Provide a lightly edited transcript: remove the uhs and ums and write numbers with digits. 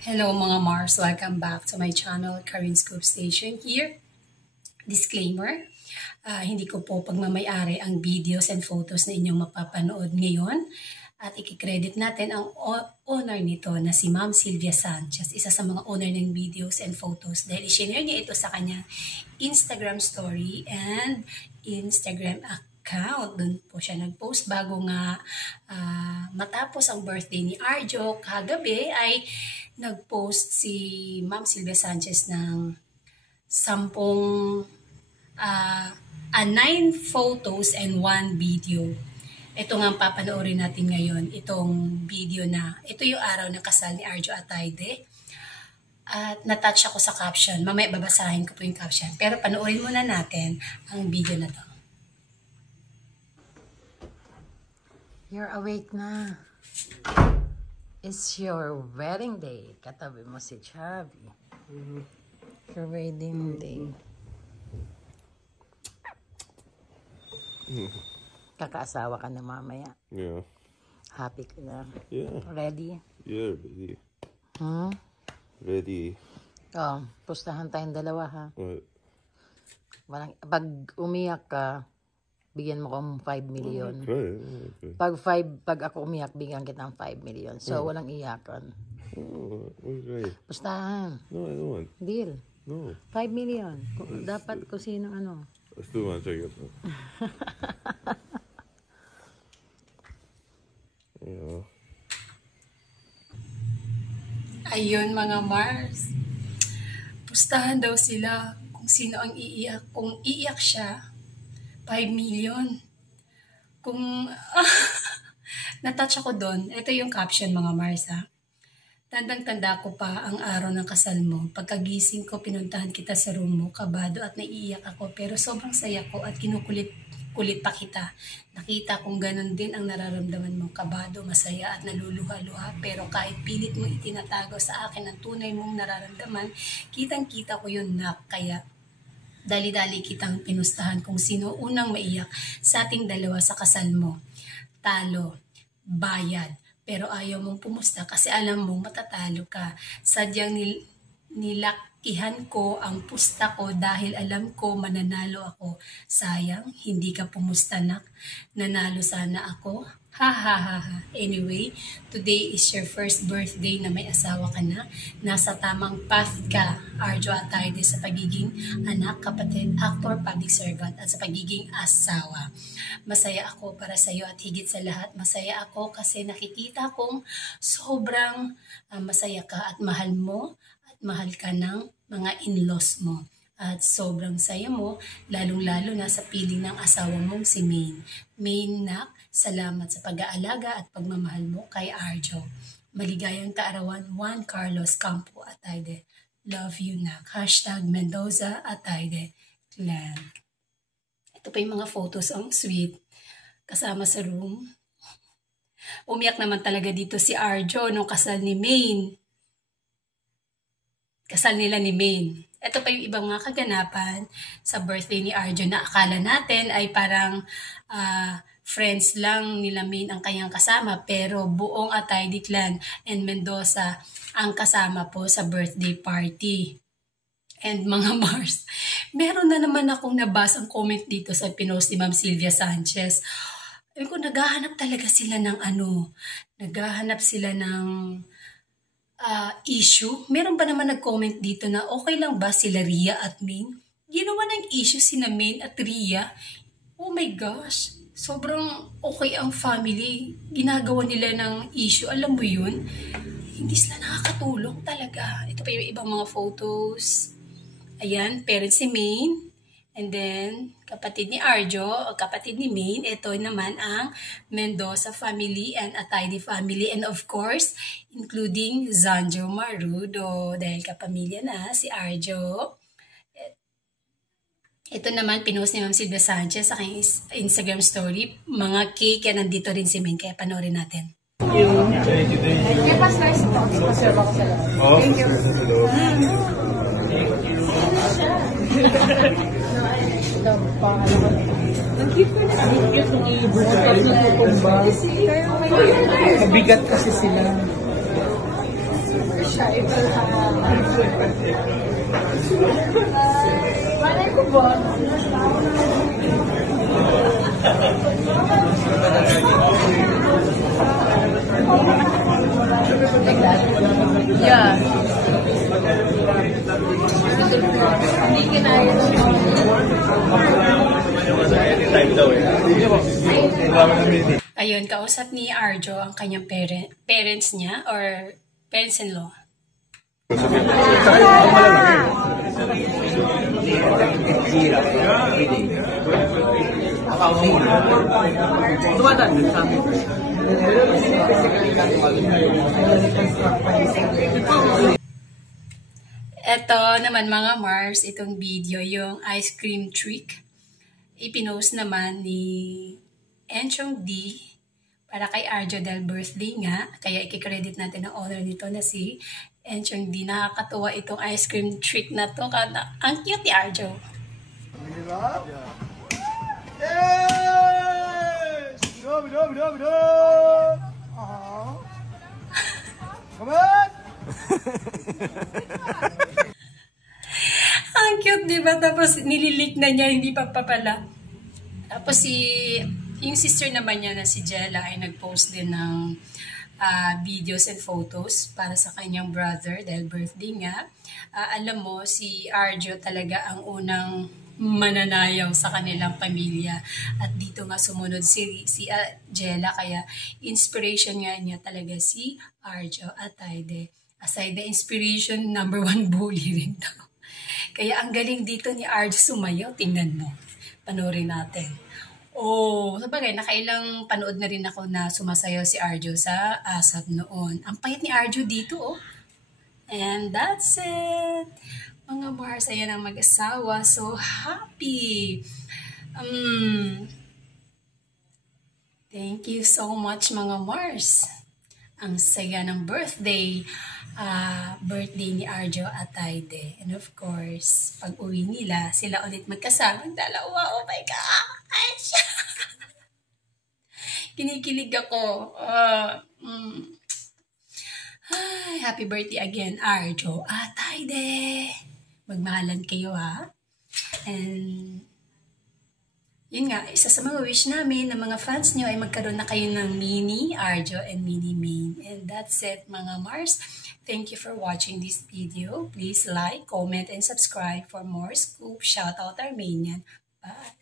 Hello mga Mars, welcome back to my channel, Karin Scoop Station here. Disclaimer, hindi ko po pagmamayari ang videos and photos na inyong mapapanood ngayon. At ikikredit natin ang owner nito na si Ma'am Sylvia Sanchez, isa sa mga owner ng videos and photos dahil i-share niya ito sa kanyang Instagram story and Instagram account. Doon po siya nag-post bago nga matapos ang birthday ni Arjo. Kagabi ay nag-post si Ma'am Sylvia Sanchez ng 9 photos and 1 video. Ito nga ang papanoorin natin ngayon, itong video na, ito yung araw ng kasal ni Arjo Atayde. At natouch ako sa caption, mamaya babasahin ko po yung caption. Pero panoorin muna natin ang video na to. You're awake na. It's your wedding day. Katabi mo si Chavi. Your wedding day. Kakaasawa ka na mamaya. Yeah. Happy ka na. Yeah. Ready? Yeah, ready. Ready. Oh, pustahan tayong dalawa ha. What? Pag umiyak ka, bigyan mo kong 5 million. Okay. Pag ako umiyak, bigyan kita ng 5 million. So, walang iyakan. Oh, okay. Pustahan. No, I don't want. Deal. No. 5 million. Dapat kung sino ano. I still want to check it. Yeah. Ayun mga Mars, pustahan daw sila kung sino ang iiyak. Kung iiyak siya, 5 million. Kung natouch ako doon, ito yung caption mga Mars ha. Tandang-tanda ko pa ang araw ng kasal mo. Pagkagising ko, pinuntahan kita sa room mo, kabado at naiiyak ako. Pero sobrang saya ko at kinukulit pa kita. Nakita kong ganun din ang nararamdaman mo, kabado, masaya at naluluha-luha. Pero kahit pilit mo itinatago sa akin ang tunay mong nararamdaman, kitang-kita ko yun na kaya dali-dali kitang pinustahan kung sino unang maiyak sa ating dalawa sa kasal mo. Talo, bayad, pero ayaw mong pumusta kasi alam mong matatalo ka. Sadyang nilakihan ko ang pusta ko dahil alam ko mananalo ako. Sayang, hindi ka pumusta nak. Nanalo sana ako. Ha ha ha ha. Anyway, today is your first birthday na may asawa ka na. Nasa tamang path ka, Arjo Atayde, sa pagiging anak, kapatid, actor, public servant, at sa pagiging asawa. Masaya ako para sa iyo at higit sa lahat, masaya ako kasi nakikita kong sobrang masaya ka at mahal mo at mahal ka ng mga in-laws mo. At sobrang saya mo, lalong-lalo na sa piling ng asawa mong si Maine. Maine, nak, salamat sa pag-aalaga at pagmamahal mo kay Arjo. Maligayang kaarawan, Juan Carlos Campo Atayde. Love you, nak. Hashtag Mendoza Atayde Clan. Ito pa yung mga photos, ang sweet. Kasama sa room. Umiyak naman talaga dito si Arjo nung kasal ni Maine. Kasal nila ni Maine. Ito pa yung ibang mga kaganapan sa birthday ni Arjo na akala natin ay parang friends lang nila Maine ang kanyang kasama, pero buong Atayde Clan and Mendoza ang kasama po sa birthday party. And mga Mars, meron na naman akong nabasang comment dito sa pinost ni Ma'am Sylvia Sanchez. Kung naghahanap talaga sila ng naghahanap sila ng issue. Meron ba naman nag-comment dito na okay lang ba sila Rhea at Maine? Ginawa ng issue sina Maine at Rhea. Oh my gosh, sobrang okay ang family. Ginagawa nila ng issue. Alam mo yun? Hindi sila nakakatulong talaga. Ito pa yung ibang mga photos. Ayan, parents si Maine. And then, kapatid ni Arjo, o kapatid ni Maine. Ito naman ang Mendoza family and Atayde family. And of course, including Zanjo Marudo. Dahil kapamilya na si Arjo. Ito naman, pinost ni Ma'am Sylvia Sanchez sa aking Instagram story. Mga cake, yan nandito rin si Maine. Kaya panoorin natin. Thank you. Thank you. Ang cute ko na. Ang cute ng ibon. Mabigat kasi sila. super shy pala. Malay ko ba? Yeah. Hindi kinaya ng Ayun, kausap ni Arjo ang kanyang parents niya or parents-in-law. Ito naman mga Mars, itong video, yung ice cream trick. Ipinost naman ni Enchong D para kay Arjo dahil birthday nga. Kaya ikikredit natin ang owner nito na si Enchong D. Nakakatuwa itong ice cream trick na to. Ang cute ni Arjo. Yes! Bidom! Come on! Ang cute, diba? Tapos nililik na niya, hindi pa pala. Tapos yung sister naman niya na si Jella ay nag-post din ng videos and photos para sa kanyang brother dahil birthday nga. Alam mo, si Arjo talaga ang unang mananayaw sa kanilang pamilya. At dito nga sumunod si Jella, kaya inspiration nga niya talaga si Arjo at Aide. Aside the inspiration, number 1 bully rin daw. Kaya ang galing dito ni Arjo sumayaw. Tingnan mo. Panoorin natin. Oh, sabagay, nakailang panood na rin ako na sumasayaw si Arjo sa ASAP noon. Ang payat ni Arjo dito, oh. And that's it. Mga Mars, ayan ang mag-asawa. So happy. Thank you so much mga Mars. Ang saya ng birthday ni Arjo at Aide. And of course, pag uwi nila, sila ulit magkasamang dalawa. Oh my gosh! Kinikilig ako. Happy birthday again, Arjo at Aide. Magmahalan kayo, ha? And yun nga, isa sa mga wish namin ng mga fans nyo ay magkaroon na kayo ng mini Arjo and mini Main. And that's it mga Mars. Thank you for watching this video. Please like, comment, and subscribe for more scoop. Shout out Armenian. Bye!